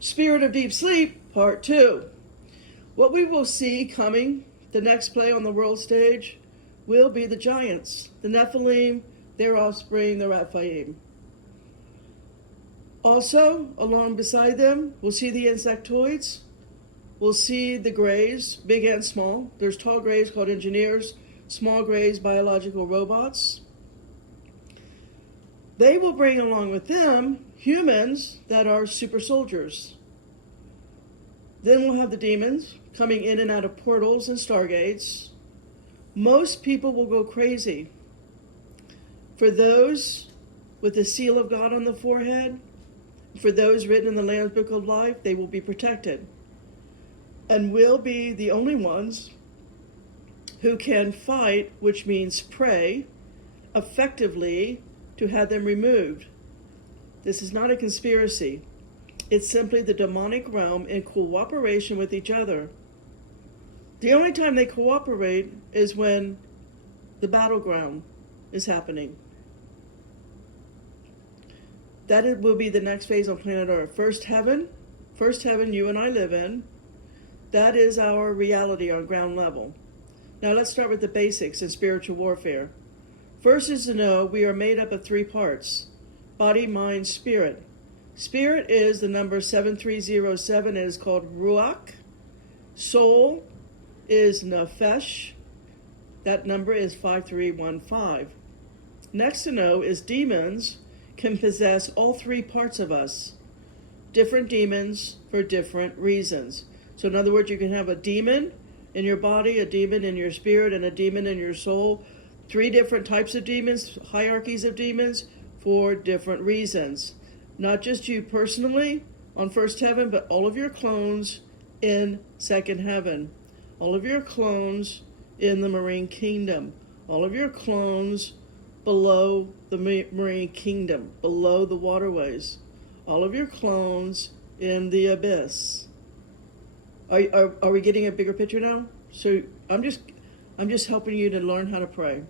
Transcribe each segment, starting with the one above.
Spirit of Deep Sleep, Part 2. What we will see coming, the next play on the world stage, will be the giants, the Nephilim, their offspring, the Rephaim. Also, along beside them, we'll see the insectoids. We'll see the grays, big and small. There's tall grays called engineers, small grays, biological robots. They will bring along with them humans that are super soldiers. Then we'll have the demons coming in and out of portals and stargates. Most people will go crazy. For those with the seal of God on the forehead, for those written in the Lamb's Book of Life, they will be protected and will be the only ones who can fight, which means pray, effectively to have them removed. This is not a conspiracy. It's simply the demonic realm in cooperation with each other. The only time they cooperate is when the battleground is happening. That will be the next phase on planet Earth. First heaven you and I live in. That is our reality on ground level. Now let's start with the basics in spiritual warfare. First is to know we are made up of three parts: body, mind, spirit. Spirit is the number 7307. It is called Ruach. Soul is Nefesh. That number is 5315. Next to know is demons can possess all three parts of us. Different demons for different reasons. So in other words, you can have a demon in your body, a demon in your spirit, and a demon in your soul. Three different types of demons, hierarchies of demons for different reasons. Not just you personally on first heaven, but all of your clones in second heaven. All of your clones in the marine kingdom. All of your clones below the marine kingdom, below the waterways. All of your clones in the abyss. Are we getting a bigger picture now? So I'm just helping you to learn how to pray.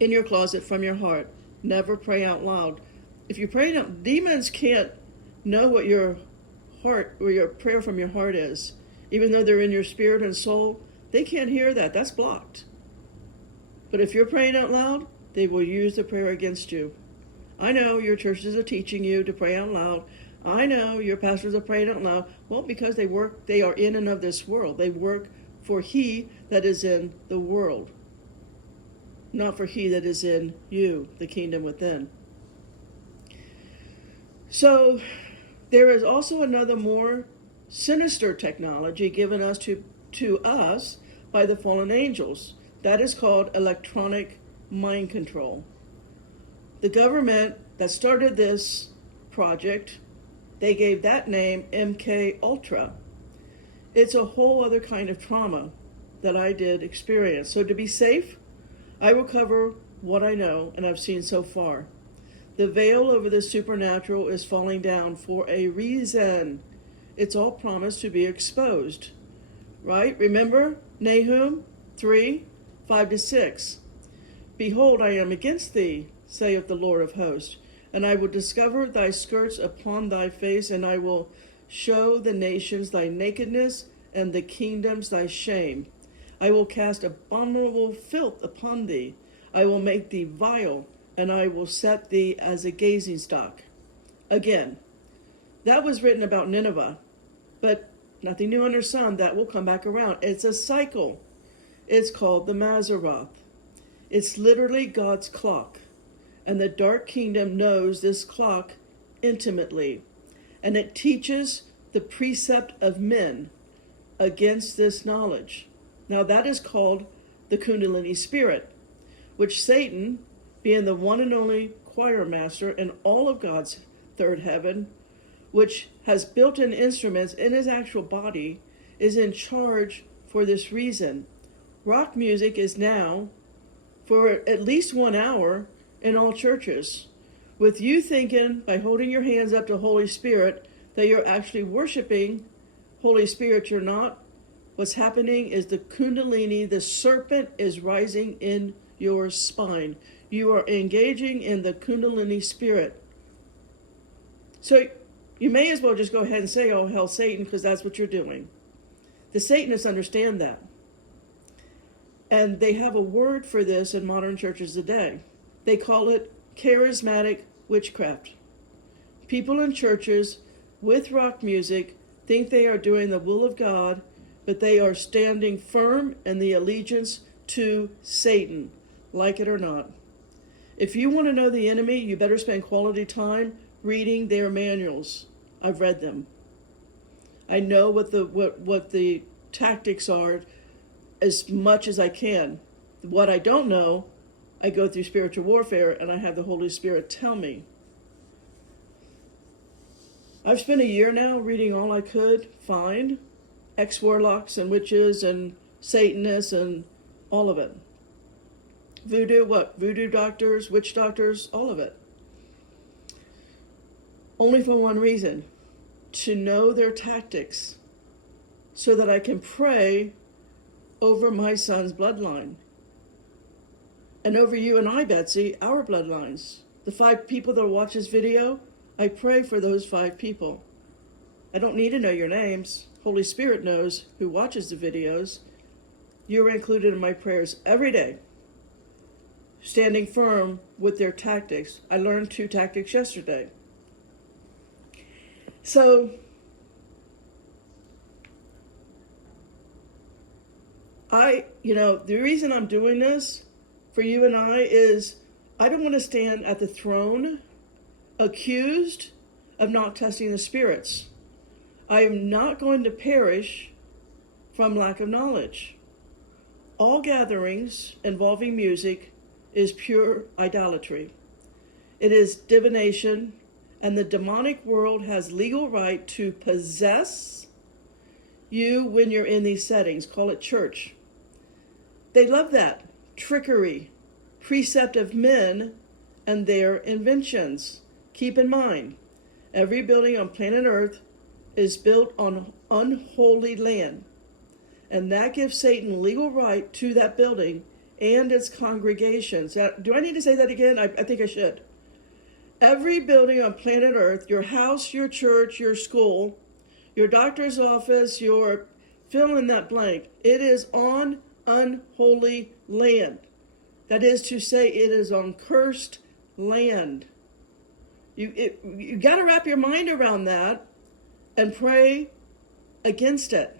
In your closet, from your heart. Never pray out loud. If you pray out, demons can't know what your heart or your prayer from your heart is. Even though they're in your spirit and soul, they can't hear that. That's blocked. But if you're praying out loud, they will use the prayer against you. I know your churches are teaching you to pray out loud. I know your pastors are praying out loud. Well, because they are in and of this world. They work for he that is in the world, not for he that is in you, the kingdom within. So there is also another more sinister technology given us to us by the fallen angels. That is called electronic mind control. The government that started this project, they gave that name MK Ultra. It's a whole other kind of trauma that I did experience. So to be safe, I will cover what I know and I've seen so far. The veil over the supernatural is falling down for a reason. It's all promised to be exposed. Right? Remember Nahum 3:5-6. Behold, I am against thee, saith the Lord of hosts, and I will discover thy skirts upon thy face, and I will show the nations thy nakedness, and the kingdoms thy shame. I will cast abominable filth upon thee. I will make thee vile, and I will set thee as a gazing stock. Again, that was written about Nineveh, but nothing new under sun. That will come back around. It's a cycle. It's called the Mazzaroth. It's literally God's clock, and the dark kingdom knows this clock intimately, and it teaches the precept of men against this knowledge. Now that is called the Kundalini spirit, which Satan, being the one and only choir master in all of God's third heaven, which has built-in instruments in his actual body, is in charge for this reason. Rock music is now, for at least 1 hour, in all churches, with you thinking by holding your hands up to Holy Spirit that you're actually worshiping Holy Spirit. You're not. What's happening is the Kundalini, the serpent, is rising in your spine. You are engaging in the Kundalini spirit. So You may as well just go ahead and say, oh, hell, Satan, because that's what you're doing. The Satanists understand that. And they have a word for this in modern churches today. They call it charismatic witchcraft. People in churches with rock music think they are doing the will of God, but they are standing firm in the allegiance to Satan, like it or not. If you want to know the enemy, you better spend quality time reading their manuals. I've read them. I know what the tactics are as much as I can. What I don't know, I go through spiritual warfare and I have the Holy Spirit tell me. I've spent a year now reading all I could find, ex-warlocks and witches and Satanists and all of it. Voodoo, voodoo doctors, witch doctors, all of it. Only for one reason, to know their tactics so that I can pray over my son's bloodline. And over you and I, Betsy, our bloodlines. The 5 people that will watch this video, I pray for those 5 people. I don't need to know your names. Holy Spirit knows who watches the videos. You're included in my prayers every day. Standing firm with their tactics. I learned 2 tactics yesterday. So, the reason I'm doing this for you and I is I don't want to stand at the throne accused of not testing the spirits. I am not going to perish from lack of knowledge. All gatherings involving music is pure idolatry. It is divination, and the demonic world has legal right to possess you when you're in these settings. Call it church. They love that. Trickery, precept of men and their inventions. Keep in mind, every building on planet Earth is built on unholy land. And that gives Satan legal right to that building and its congregations. Now, do I need to say that again? I think I should. Every building on planet Earth, your house, your church, your school, your doctor's office, your fill in that blank, it is on unholy land. That is to say, it is on cursed land. You got to wrap your mind around that and pray against it.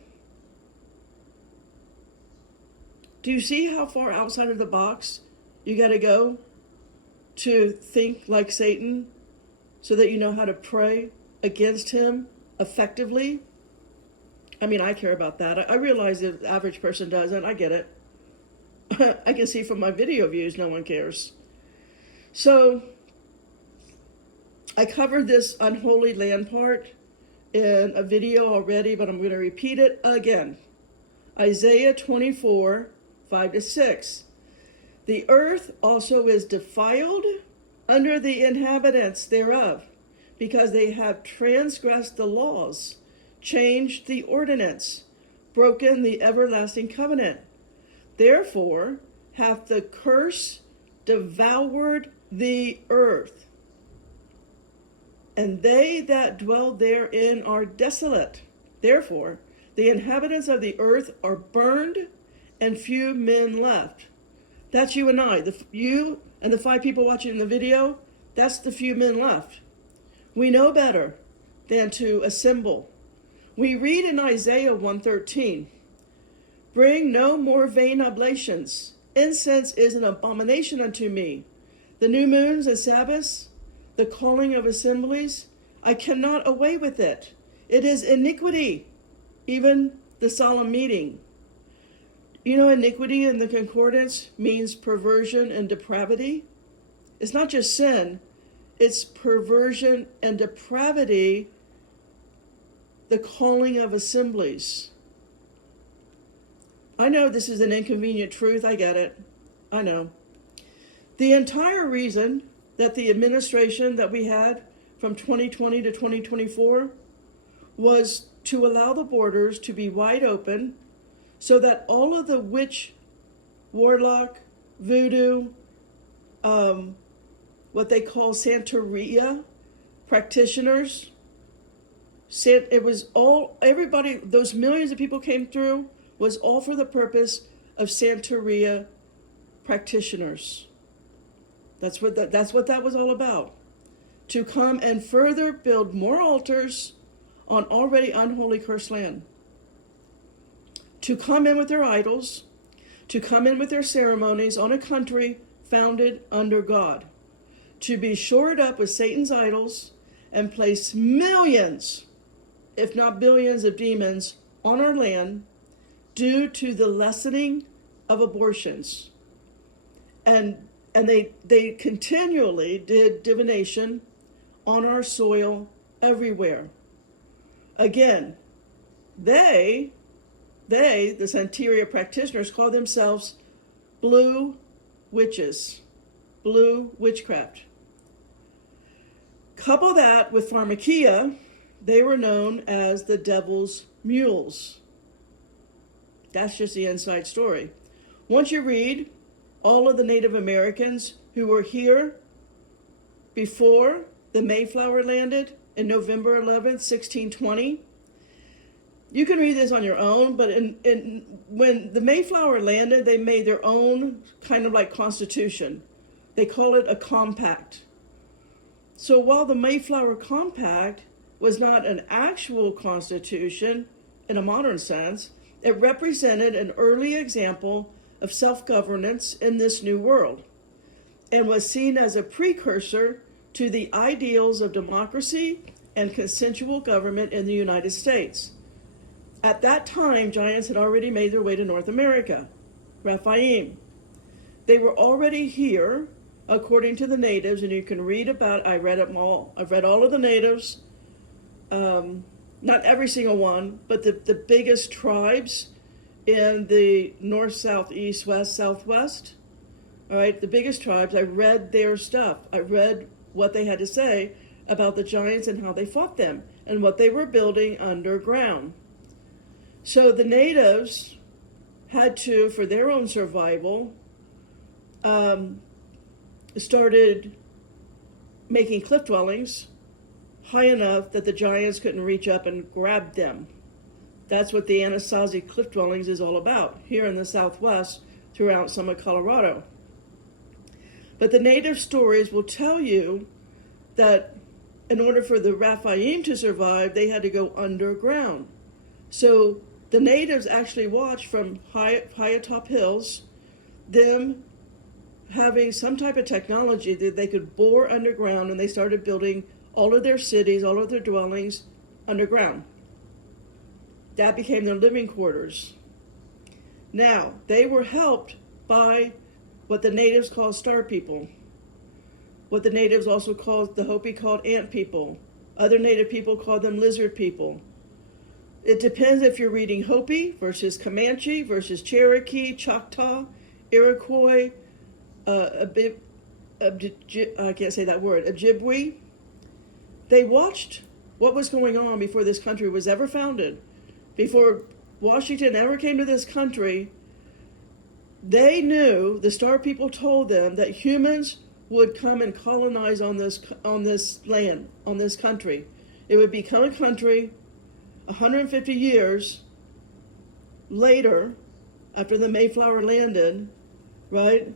Do you see how far outside of the box you got to go to think like Satan so that you know how to pray against him effectively? I mean, I care about that. I realize the average person doesn't. I get it. I can see from my video views no one cares. So I covered this unholy land part in a video already, but I'm going to repeat it again. Isaiah 24, 5-6. The earth also is defiled under the inhabitants thereof, because they have transgressed the laws, changed the ordinance, broken the everlasting covenant. Therefore hath the curse devoured the earth, and they that dwell therein are desolate. Therefore the inhabitants of the earth are burned, and few men left. That's you and I. You and the 5 people watching the video, that's the few men left. We know better than to assemble. We read in Isaiah 1:13, bring no more vain oblations. Incense is an abomination unto me. The new moons and Sabbaths, the calling of assemblies, I cannot away with it. It is iniquity, even the solemn meeting. You know, iniquity in the concordance means perversion and depravity. It's not just sin, it's perversion and depravity, the calling of assemblies. I know this is an inconvenient truth, I get it. I know. The entire reason that the administration that we had from 2020 to 2024 was to allow the borders to be wide open so that all of the witch, warlock, voodoo, what they call Santeria practitioners It was all, everybody, those millions of people came through, was all for the purpose of Santeria practitioners. That's what that was all about. To come and further build more altars on already unholy cursed land. To come in with their idols, to come in with their ceremonies on a country founded under God. To be shored up with Satan's idols and place millions, if not billions, of demons on our land due to the lessening of abortions. And they continually did divination on our soil everywhere. Again, the Santeria practitioners, call themselves blue witches, blue witchcraft. Couple that with pharmakia, they were known as the devil's mules. That's just the inside story. Once you read all of the Native Americans who were here before the Mayflower landed in November 11th, 1620, you can read this on your own, but when the Mayflower landed, they made their own kind of like constitution. They call it a compact. So while the Mayflower Compact was not an actual constitution in a modern sense, it represented an early example of self-governance in this new world and was seen as a precursor to the ideals of democracy and consensual government in the United States. At that time, giants had already made their way to North America, Rephaim. They were already here, according to the natives, and you can read about, I read them all. I've read all of the natives, not every single one, but the biggest tribes in the north, south, east, west, southwest. All right, the biggest tribes, I read their stuff. I read what they had to say about the giants and how they fought them and what they were building underground. So the natives had to, for their own survival, started making cliff dwellings high enough that the giants couldn't reach up and grab them. That's what the Anasazi cliff dwellings is all about, here in the Southwest, throughout some of Colorado. But the native stories will tell you that in order for the Rephaim to survive, they had to go underground. So the natives actually watched from high atop hills, them having some type of technology that they could bore underground, and they started building all of their cities, all of their dwellings underground. That became their living quarters. Now, they were helped by what the natives called star people, what the natives also called, the Hopi called ant people. Other native people called them lizard people. It depends if you're reading Hopi versus Comanche versus Cherokee, Choctaw, Iroquois, I can't say that word, Ojibwe. They watched what was going on before this country was ever founded. Before Washington ever came to this country, they knew, the star people told them, that humans would come and colonize on this land, on this country. It would become a country 150 years later, after the Mayflower landed, right?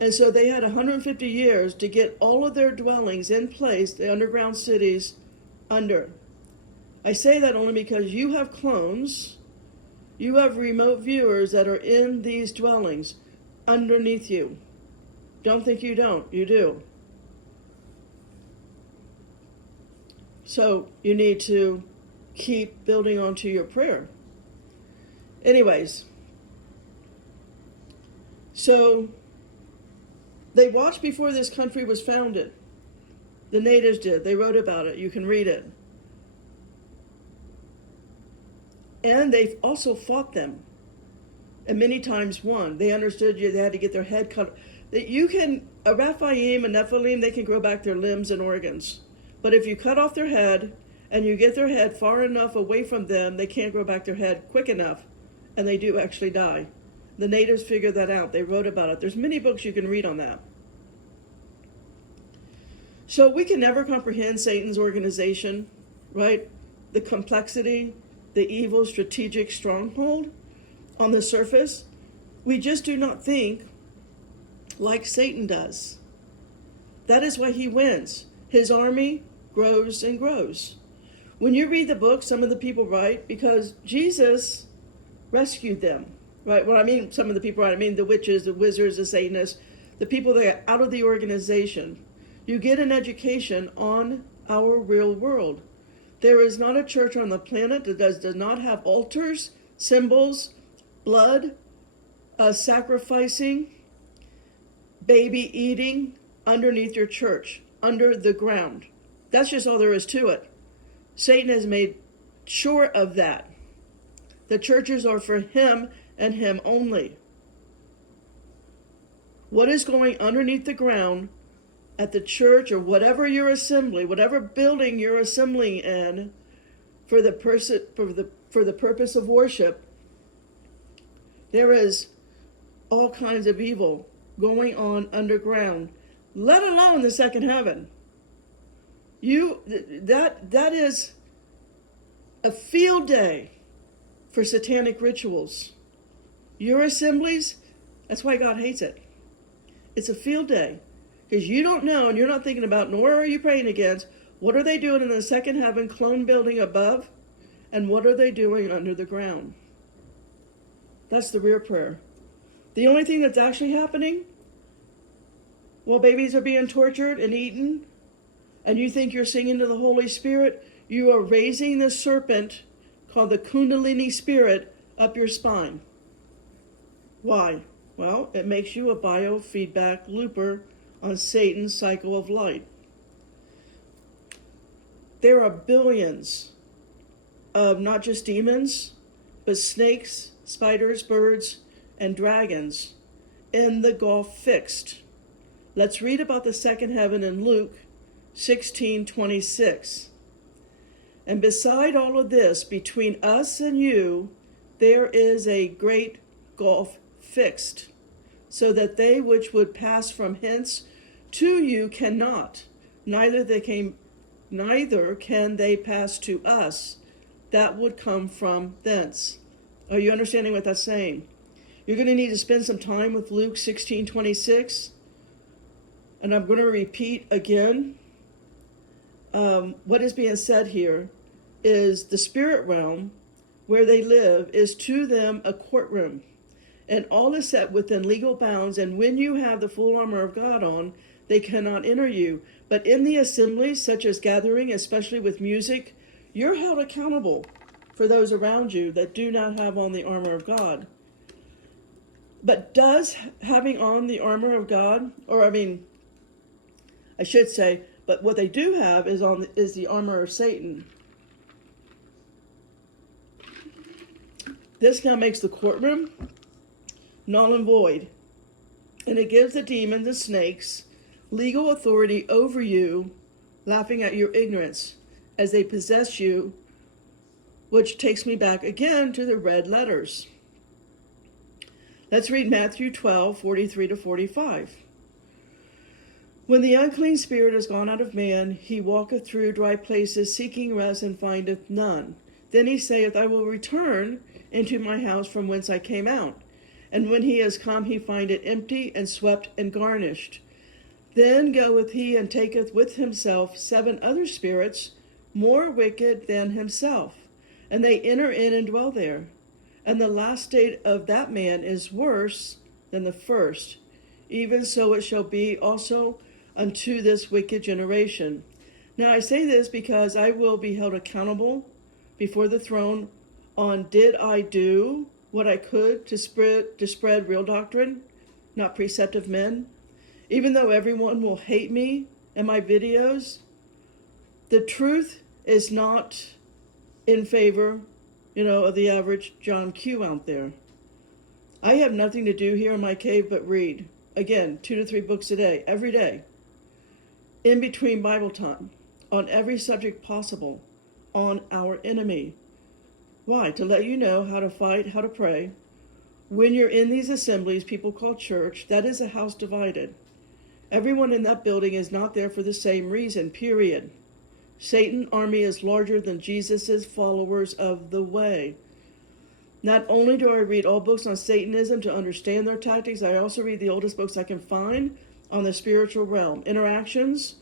And so they had 150 years to get all of their dwellings in place, the underground cities, under. I say that only because you have clones, you have remote viewers that are in these dwellings underneath you. Don't think you don't, you do. So you need to keep building onto your prayer. Anyways, so they watched before this country was founded. The natives did. They wrote about it. You can read it. And they also fought them, and many times won. They understood they had to get their head cut. A Rephaim and Nephilim, they can grow back their limbs and organs. But if you cut off their head and you get their head far enough away from them, they can't grow back their head quick enough, and they do actually die. The natives figured that out. They wrote about it. There's many books you can read on that. So we can never comprehend Satan's organization, right? the complexity, the evil strategic stronghold on the surface, we just do not think like Satan does. That is why he wins. His army grows and grows. When you read the book, some of the people write, because Jesus rescued them, right? When I mean some of the people, right, I mean the witches, the wizards, the Satanists, the people that are out of the organization. You get an education on our real world. There is not a church on the planet that does not have altars, symbols, blood, sacrificing, baby eating underneath your church, under the ground. That's just all there is to it. Satan has made sure of that. The churches are for him and him only. What is going underneath the ground at the church or whatever your assembly, whatever building you're assembling in for the purpose of worship, there is all kinds of evil going on underground, let alone the second heaven. That is a field day for satanic rituals. Your assemblies, that's why God hates it. It's a field day. Because you don't know, and you're not thinking about, nor are you praying against, what are they doing in the second heaven clone building above, and what are they doing under the ground? That's the real prayer. The only thing that's actually happening, while babies are being tortured and eaten, and you think you're singing to the Holy Spirit, you are raising the serpent, called the Kundalini spirit, up your spine. Why? Well, it makes you a biofeedback looper on Satan's cycle of light. There are billions of not just demons, but snakes, spiders, birds, and dragons in the Gulf fixed. Let's read about the second heaven in Luke 16:26. And beside all of this, between us and you, there is a great gulf fixed, so that they which would pass from hence to you cannot, neither can they pass to us that would come from thence. Are you understanding what that's saying? You're going to need to spend some time with Luke 16:26, and I'm going to repeat again. What is being said here is the spirit realm where they live is to them a courtroom, and all is set within legal bounds, and when you have the full armor of God on, they cannot enter you. But in the assemblies, such as gathering, especially with music, you're held accountable for those around you that do not have on the armor of God. But does having on the armor of God, I should say, but what they do have is the armor of Satan. This now makes the courtroom null and void, and it gives the demons and snakes legal authority over you, laughing at your ignorance as they possess you, which takes me back again to the red letters. Let's read Matthew 12:43-45. When the unclean spirit is gone out of man, he walketh through dry places, seeking rest, and findeth none. Then he saith, I will return into my house from whence I came out. And when he is come, he findeth empty, and swept, and garnished. Then goeth he and taketh with himself 7 other spirits, more wicked than himself, and they enter in and dwell there. And the last state of that man is worse than the first. Even so it shall be also unto this wicked generation. Now I say this because I will be held accountable before the throne on did I do what I could to spread real doctrine, not preceptive men. Even though everyone will hate me and my videos, the truth is not in favor, of the average John Q out there. I have nothing to do here in my cave but read. Again, 2 to 3 books a day, every day. In between Bible time, on every subject possible, on our enemy. Why? To let you know how to fight, how to pray. When you're in these assemblies people call church, that is a house divided. Everyone in that building is not there for the same reason, period. Satan's army is larger than Jesus' followers of the way. Not only do I read all books on Satanism to understand their tactics, I also read the oldest books I can find on the spiritual realm, interactions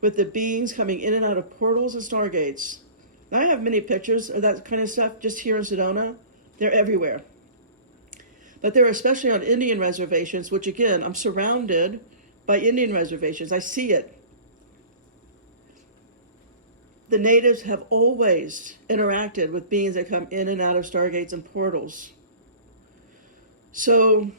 with the beings coming in and out of portals and stargates. I have many pictures of that kind of stuff just here in Sedona. They're everywhere. But they're especially on Indian reservations, which again, I'm surrounded by Indian reservations. I see it. The natives have always interacted with beings that come in and out of stargates and portals. So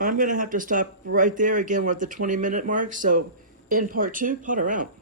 I'm going to have to stop right there. Again, we're at the 20-minute mark. So in part 2, Potter out.